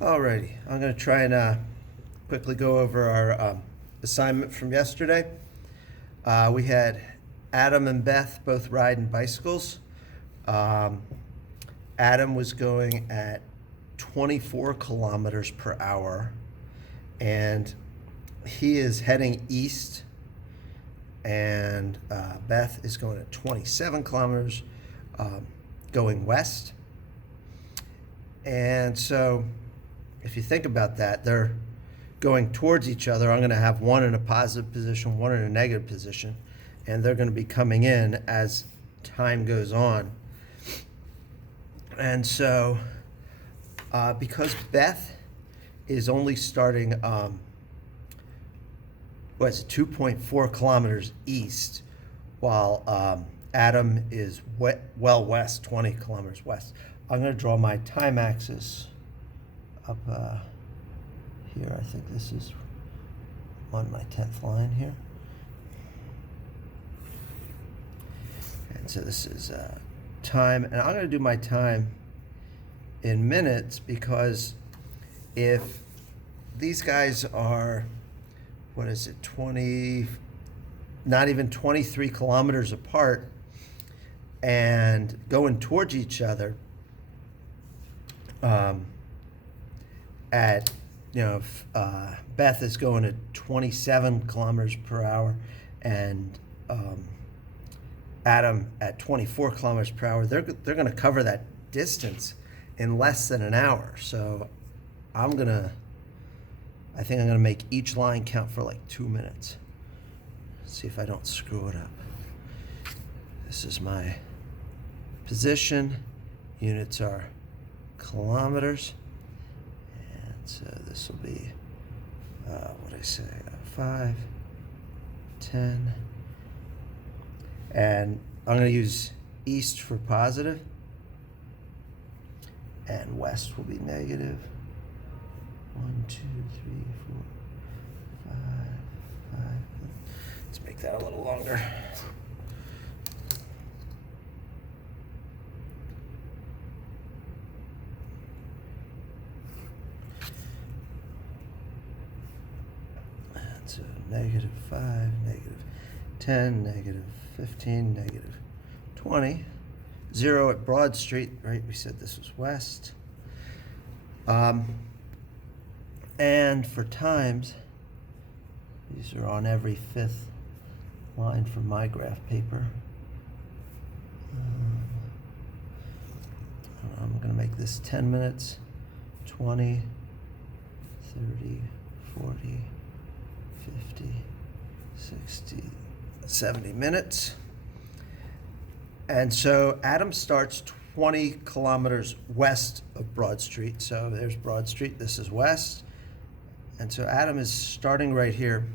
Alrighty, I'm going to try and quickly go over our assignment from yesterday. We had Adam and Beth both riding bicycles. Adam was going at 24 kilometers per hour, and he is heading east, and Beth is going at 27 kilometers going west. And so if you think about that, they're going towards each other. I'm going to have one in a positive position, one in a negative position, and they're going to be coming in as time goes on. And so because Beth is only starting, 2.4 kilometers east, while Adam is well west, 20 kilometers west. I'm going to draw my time axis up here. I think this is on my 10th line here. And so this is time, and I'm going to do my time in minutes, because if these guys are, 20, not even 23 kilometers apart and going towards each other, at, Beth is going at 27 kilometers per hour and Adam at 24 kilometers per hour, they're going to cover that distance in less than an hour. So I think I'm going to make each line count for like 2 minutes. See if I don't screw it up. This is my position. Units are kilometers. And so this will be, 5, 10. And I'm going to use east for positive, and west will be negative. 1, 2, 3, 4, 5. Let's make that a little longer. So -5, -10, -15, -20. 0 at Broad Street, right? We said this was west. And for times, these are on every 5th line from my graph paper. I'm going to make this 10 minutes, 20, 30, 40, 50, 60, 70 minutes. And so Adam starts 20 kilometers west of Broad Street. So there's Broad Street, this is west. And so Adam is starting right here.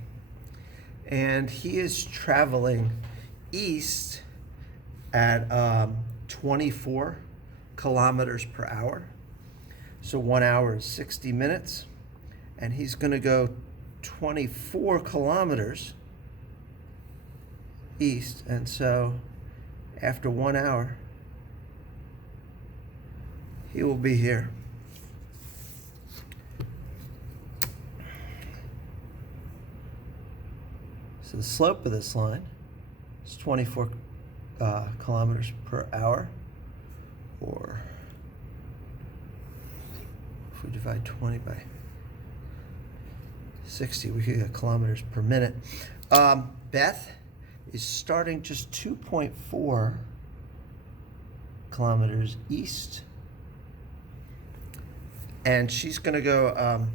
And he is traveling east at 24 kilometers per hour. So 1 hour is 60 minutes. And he's going to go 24 kilometers east. And so after 1 hour, he will be here. So the slope of this line is 24 kilometers per hour, or if we divide 20 by 60, we could get kilometers per minute. Beth is starting just 2.4 kilometers east, and she's going to go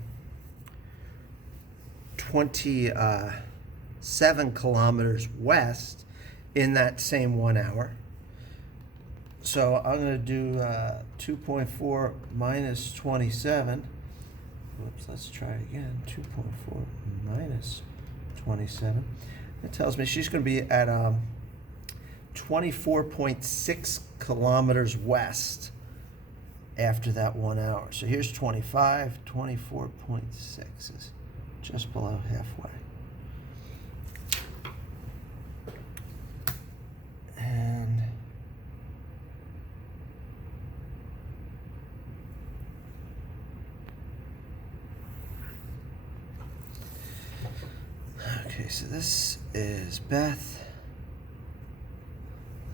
27 kilometers west in that same 1 hour. So I'm going to do 2.4 minus 27. Whoops, let's try it again. 2.4 minus 27. It tells me she's going to be at 24.6 kilometers west after that 1 hour. So here's 25. 24.6 is just below halfway. And Okay, so this is Beth.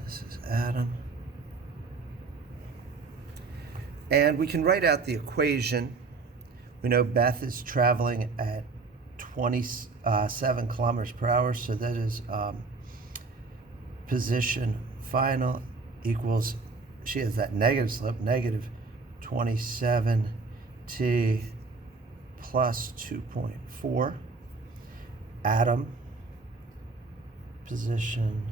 This is Adam. And we can write out the equation. We know Beth is traveling at 27 kilometers per hour, so that is position final equals, she has that negative slope, negative 27t plus 2.4. Adam, position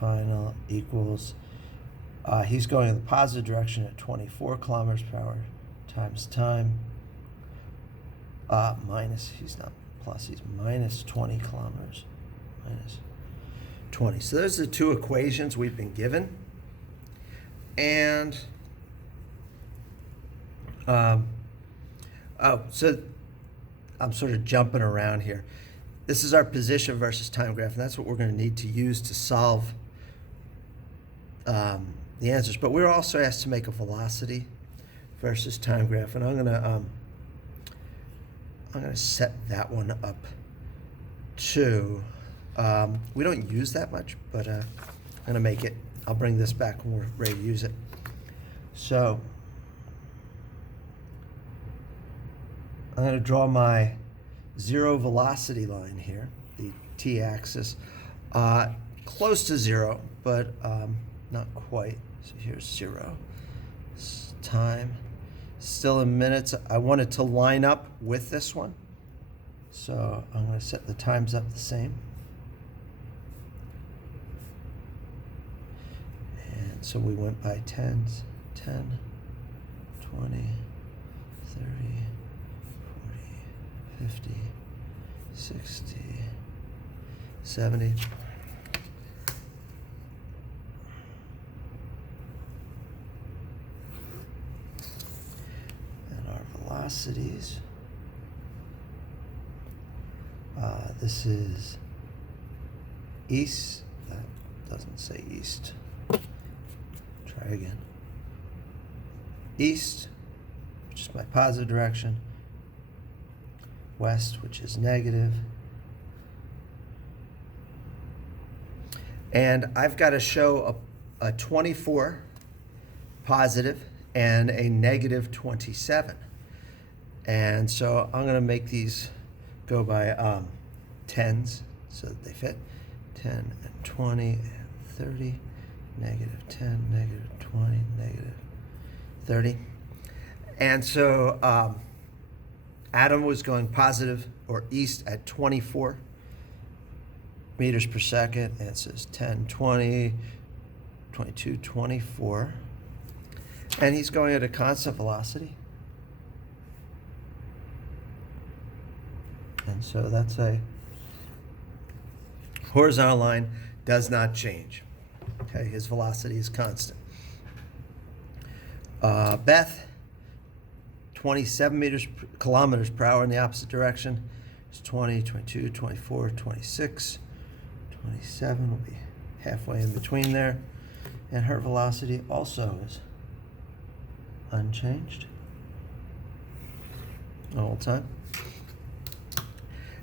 final equals, he's going in the positive direction at 24 kilometers per hour times time, minus, he's not plus, he's minus 20 kilometers, minus 20. So those are the two equations we've been given. And, so I'm sort of jumping around here. This is our position versus time graph, and that's what we're going to need to use to solve the answers. But we're also asked to make a velocity versus time graph, and I'm gonna set that one up too. We don't use that much, but I'm gonna make it. I'll bring this back when we're ready to use it. So I'm gonna draw my zero velocity line here, the t-axis, close to zero, but not quite. So here's 0. Time, still in minutes. I want it to line up with this one, so I'm going to set the times up the same. And so we went by tens, 10, 20, 30, 40, 50, 60, 70. And our velocities. This is east. That doesn't say east. Try again. East, which is my positive direction. West, which is negative. And I've got to show a 24 positive and a negative 27. And so I'm going to make these go by tens so that they fit. 10 and 20 and 30, negative 10, negative 20, negative 30. And so Adam was going positive or east at 24 meters per second, and it says 10, 20, 22, 24. And he's going at a constant velocity. And so that's a horizontal line, does not change. Okay, his velocity is constant. Beth, 27 kilometers per hour in the opposite direction. It's 20, 22, 24, 26, 27 will be halfway in between there. And her velocity also is unchanged the whole time.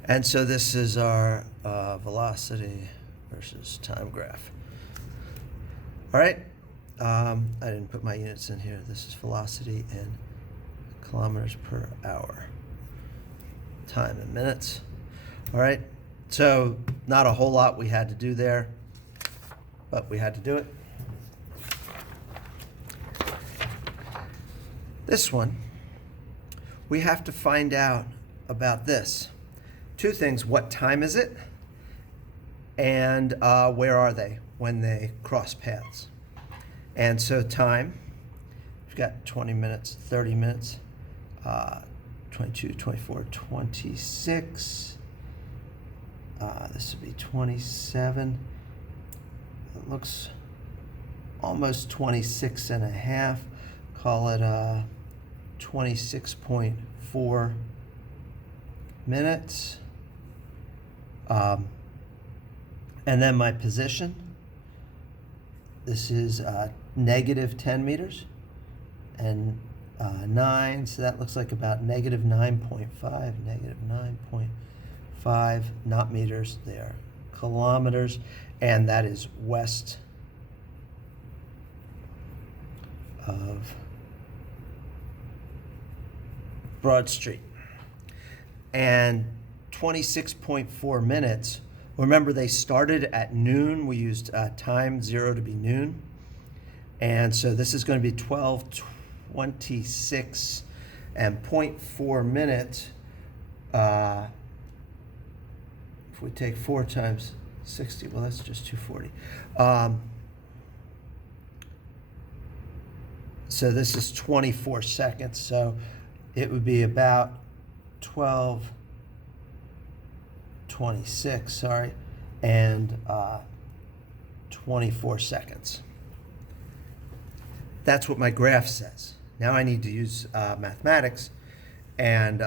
And so this is our velocity versus time graph. All right, I didn't put my units in here. This is velocity in kilometers per hour. Time in minutes. All right, so not a whole lot we had to do there, but we had to do it. This one, we have to find out about this. Two things: what time is it, and where are they when they cross paths? And so time, we've got 20 minutes, 30 minutes, 22, 24, 26. This would be 27. It looks almost 26 and a half. Call it 26.4 minutes. And then my position, this is negative 10 meters and 9, so that looks like about negative 9.5, negative 9.5 not meters, they are kilometers, and that is west of Broad Street. And 26.4 minutes. Remember, they started at noon. We used time 0 to be noon. And so this is going to be 12:26 and 0.4 minutes. If we take 4 times 60, well, that's just 240. So this is 24 seconds. So it would be about 12:26, sorry, and 24 seconds. That's what my graph says. Now I need to use mathematics and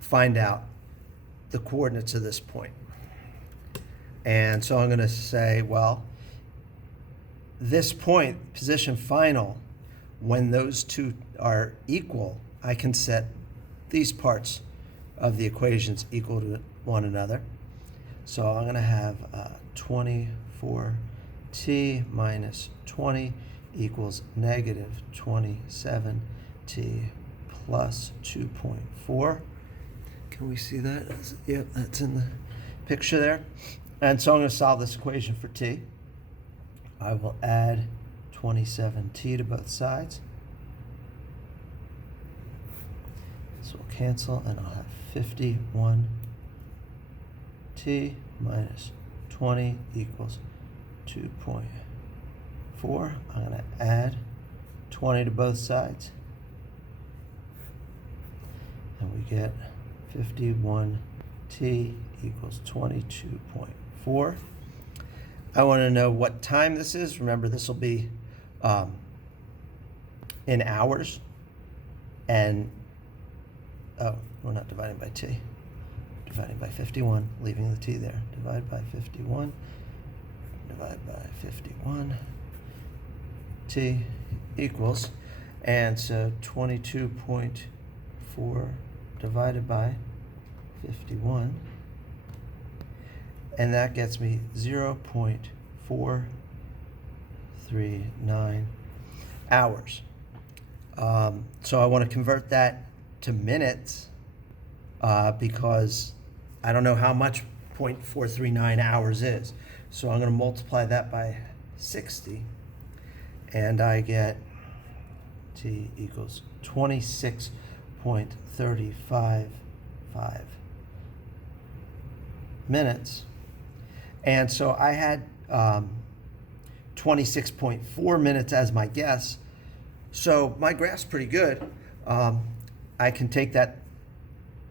find out the coordinates of this point. And so I'm going to say, well, this point, position final, when those two are equal, I can set these parts of the equations equal to one another. So I'm going to have 24t minus 20 equals negative 27t plus 2.4. Can we see that? Yep, that's in the picture there. And so I'm going to solve this equation for t. I will add 27t to both sides. This will cancel, and I'll have 51t minus 20 equals 2.4. I'm going to add 20 to both sides, and we get 51t equals 22.4. I want to know what time this is. Remember, this will be in hours, and we're not dividing by t. Dividing by 51, leaving the t there. Divide by 51. Divide by 51. T equals, and so 22.4 divided by 51, and that gets me 0.439 hours. So I want to convert that to minutes because I don't know how much 0.439 hours is. So I'm going to multiply that by 60, and I get t equals 26.355 minutes. And so I had 26.4 minutes as my guess. So my graph's pretty good. I can take that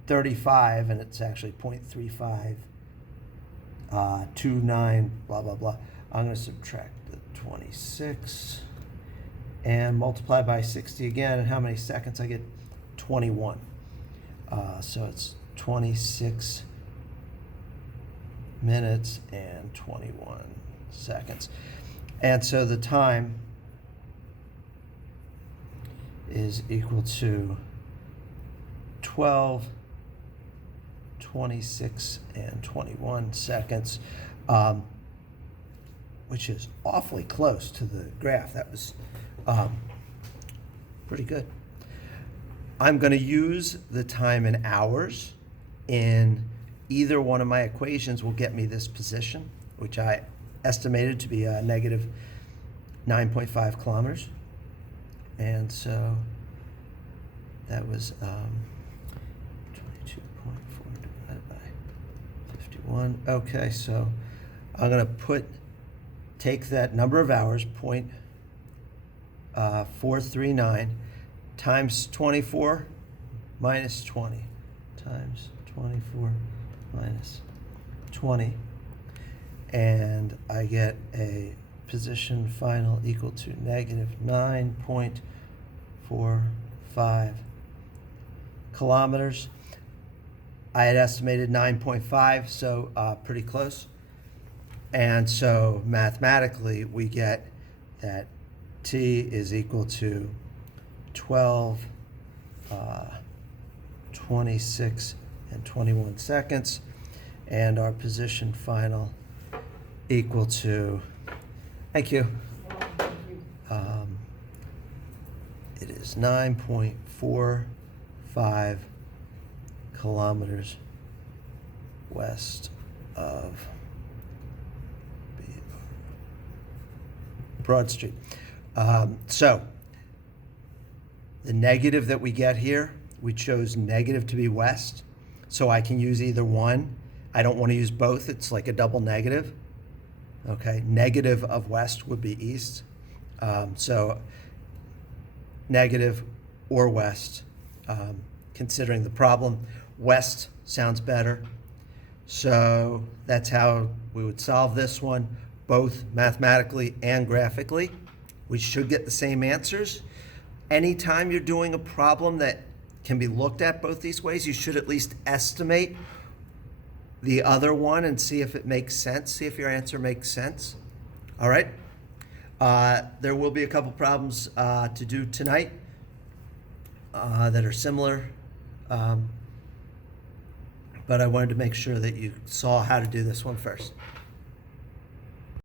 35, and it's actually 0.35, 29, blah, blah, blah. I'm going to subtract the 26 and multiply by 60 again. And how many seconds? I get 21. So it's 26 minutes and 21 seconds. And so the time is equal to 12, 26, and 21 seconds, which is awfully close to the graph. That was pretty good. I'm going to use the time in hours in either one of my equations will get me this position, which I estimated to be negative 9.5 kilometers. And so that was 22.4 divided by 51. Okay, so I'm going to take that number of hours, 0.439, times 24 minus 20, times 24 minus 20, and I get a position final equal to negative 9.45 kilometers. I had estimated 9.5, so pretty close. And so mathematically, we get that t is equal to 12, 26, and 21 seconds. and our position final equal to, thank you. It is 9.45 kilometers west of Broad Street. So the negative that we get here, we chose negative to be west, so I can use either one. I don't want to use both. It's like a double negative. Okay, negative of west would be east. So negative or west, considering the problem. West sounds better. So that's how we would solve this one, both mathematically and graphically. We should get the same answers. Anytime you're doing a problem that can be looked at both these ways, you should at least estimate the other one and see if it makes sense, see if your answer makes sense. All right? There will be a couple problems to do tonight that are similar, but I wanted to make sure that you saw how to do this one first.